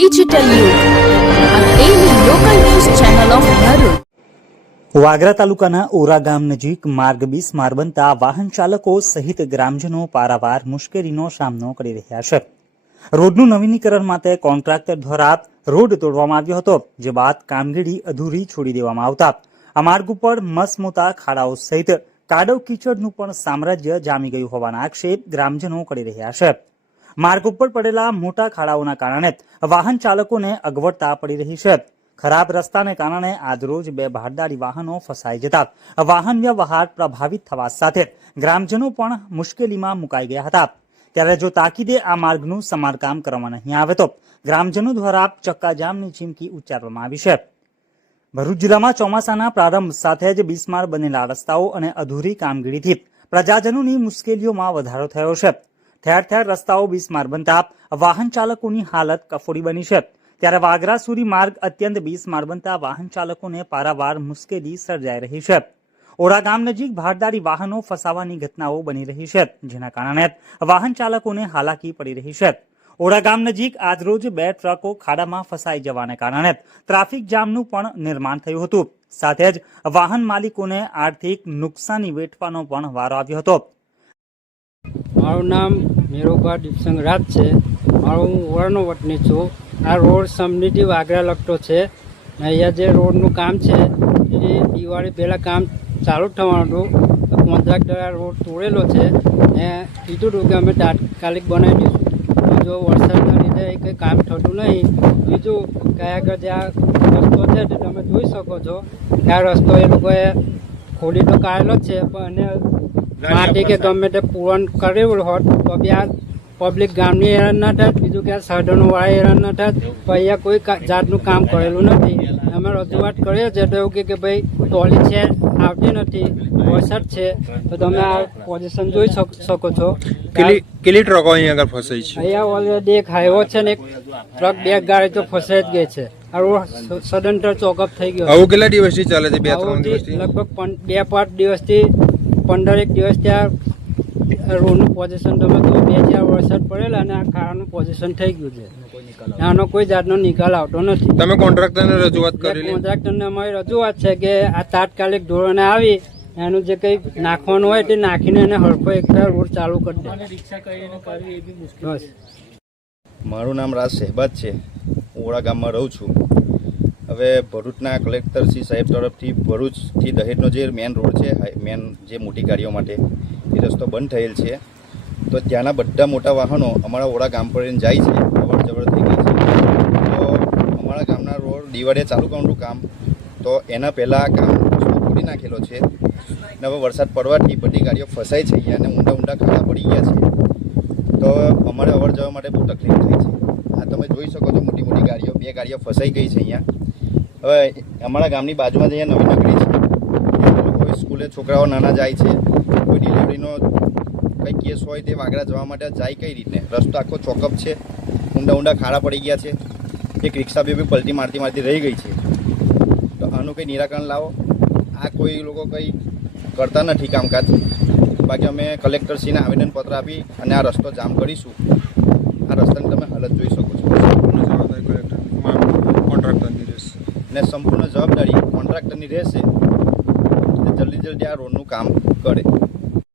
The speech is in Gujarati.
ડિજિટલ યુગ વાગરા તાલુકાના ઓરા ગામ નજીક માર્ગ બિસ્માર બનતા વાહન ચાલકો સહિત ગ્રામજનો પારાવાર મુશ્કેલીનો સામનો કરી રહ્યા છે. રોડનું નવીનીકરણ માટે કોન્ટ્રાક્ટર દ્વારા રોડ તોડવામાં આવ્યો હતો, જે બાદ કામગીરી અધૂરી છોડી દેવામાં આવતા. આ માર્ગ ઉપર મસમોતા ખાડાઓ સહિત કાદવ કીચડનું પણ સામ્રાજ્ય જામી ગયું હોવાના આક્ષેપ ગ્રામજનો કરી રહ્યા છે. માર્ગ ઉપર પડેલા મોટા ખાડાઓના કારણે વાહન ચાલકોને અગવડતા પડી રહી છે. ખરાબ રસ્તાને કારણે આજરોજ બે ભારદારી વાહનો ફસાઈ જતા. વાહન વ્યવહાર પ્રભાવિત થવા સાથે ગ્રામજનો પણ મુશ્કેલીમાં મુકાઈ ગયા હતા. ત્યારે જો તાકીદે આ માર્ગનું સમારકામ કરવામાં નહીં આવે તો ગ્રામજનો દ્વારા ચક્કાજામની ચીમકી ઉચ્ચારવામાં આવી છે. ભરૂચ જિલ્લામાં ચોમાસાના પ્રારંભ સાથે જ બિસ્માર બનેલા રસ્તાઓ અને અધૂરી કામગીરીથી પ્રજાજનોની મુશ્કેલીઓમાં વધારો થયો છે. ઠેર ઠેર રસ્તાઓ બિસ્માર બનતા વાહન ચાલકોની હાલત કફોડી બની છે. ત્યારે વાગરા સુરી માર્ગ અત્યંત બિસ્માર બનતા વાહન ચાલકોને પારાવાર મુશ્કેલી સર્જાઈ રહી છે. ઓરા ગામ નજીક ભારદારી વાહનો ફસાવાની ઘટનાઓ બની રહી છે, જેના કારણે વાહન ચાલકોને હાલાકી પડી રહી છે. ઓરા ગામ નજીક આજરોજ બે ટ્રકો ખાડામાં ફસાઈ જવાને કારણે ટ્રાફિક જામનું પણ નિર્માણ થયું હતું. સાથે જ વાહન માલિકોને આર્થિક નુકસાની વેઠવાનો પણ વારો આવ્યો હતો. મારું નામ મેરોભા દીપસંગ રાજ છે. મારો હું ઓરણનો વતની છું. આ રોડ સમનીથી વાગરા લગતો છે. અહીંયા જે રોડનું કામ છે, એ દિવાળી પહેલાં કામ ચાલુ થવાનું. હતું કોન્ટ્રાક્ટર આ રોડ તોડેલો છે. ને કીધું હતું કે અમે તાત્કાલિક બનાવી દઈશું. જો વરસાદના લીધે કંઈ કામ થતું નહીં. બીજું કયા આગળ જે આ રસ્તો છે, તે તમે જોઈ શકો છો. આ રસ્તો એ લોકોએ ખોલી તો કાઢેલો જ છે, પણ એને માટી કે ગમે તે પૂરણ કરેલું હોત તો બી આ પબ્લિક ગામની હેરાન ના થાય બીજું કે આ સાધનો વાળા હેરાન ના થાય તો અહીંયા કોઈ જાતનું કામ કરેલું નથી. અમે રજૂઆત કરીએ છીએ તો એવું કે ભાઈ ટોલી છે આવતી નથી વરસાદ છે તો તમે આ પોઝિશન જોઈ શક- છો. કેટલી ટ્રકો અહીંયા આગળ ફસાઈ છે? અહીંયા ઓલરેડી એક હાઈવો છે ને એક ટ્રક બે ગાડી તો ફસાઈ જ ગઈ છે. સદંતર ચોકઅપ થઈ ગયો. આવું કેટલા દિવસથી ચાલે છે? બે ત્રણ દિવસથી? લગભગ બે પાંચ દિવસથી પંદરેક દિવસ ત્યાં રોડનું પોઝિશન તમે તો બે ચાર વરસાદ પડેલા અને આ ખાડાનું પોઝિશન થઈ ગયું છે. આનો કોઈ જાતનો નિકાલ આવતો નથી. તમે કોન્ટ્રાક્ટરને રજૂઆત કરી કોન્ટ્રાક્ટરને અમારી રજૂઆત છે કે આ તાત્કાલિક ધોરણે આવી એનું જે કંઈ નાખવાનું હોય તે નાખીને એને હરફો એકતા રોડ ચાલુ કરી દે. બસ. મારું નામ રાજ શહેબાજ છે. હું ઓળા ગામમાં રહું છું. હવે ભરૂચના કલેક્ટર શ્રી સાહેબ તરફથી ભરૂચથી દહેજનો જે મેન રોડ છે મેન જે મોટી ગાડીઓ માટે એ રસ્તો બંધ થયેલ છે. તો ત્યાંના બધા મોટા વાહનો અમારા ઓળા ગામ પર જાય છે અવર જવર થઈ ગઈ છે. તો અમારા ગામના રોડ દિવાળીએ ચાલુ કરવાનું કામ, તો એના પહેલાં કામ ખોલી નાખેલો છે. ને હવે વરસાદ પડવાથી બધી ગાડીઓ ફસાય છે અહીંયા અને ઊંડા ઊંડા ખાડા પડી ગયા છે. તો અમારે અવર જવા માટે બહુ તકલીફ થાય છે. આ તમે જોઈ શકો છો મોટી મોટી ગાડીઓ, બે ગાડીઓ ફસાઈ ગઈ છે અહીંયા. હવે અમારા ગામની બાજુમાં જ અહીંયા નવી નગરી છે. કોઈ સ્કૂલે છોકરાઓ નાના જાય છે, કોઈ ડિલિવરીનો કંઈ કેસ હોય તે વાગડા જવા માટે જાય કઈ રીતને? રસ્તો આખો ચોકઅપ છે, ઊંડા ઊંડા ખાડા પડી ગયા છે, એક રિક્ષા બે બી પલટી મારતી મારતી રહી ગઈ છે. તો આનું કંઈ નિરાકરણ લાવો. આ કોઈ લોકો કંઈ કરતા નથી કામકાજ. બાકી અમે કલેક્ટરશ્રીને આવેદનપત્ર આપી અને આ રસ્તો જામ કરીશું. આ રસ્તાની તમે હાલત જોઈ શકો છો પૂર્ણ જવાબદારી કલેક્ટર કોન્ટ્રાક્ટરની રહેશે સંપૂર્ણ જવાબદારી કોન્ટ્રાક્ટરની રહેશે. જલ્દી જલ્દી આ રોડનું કામ કરે.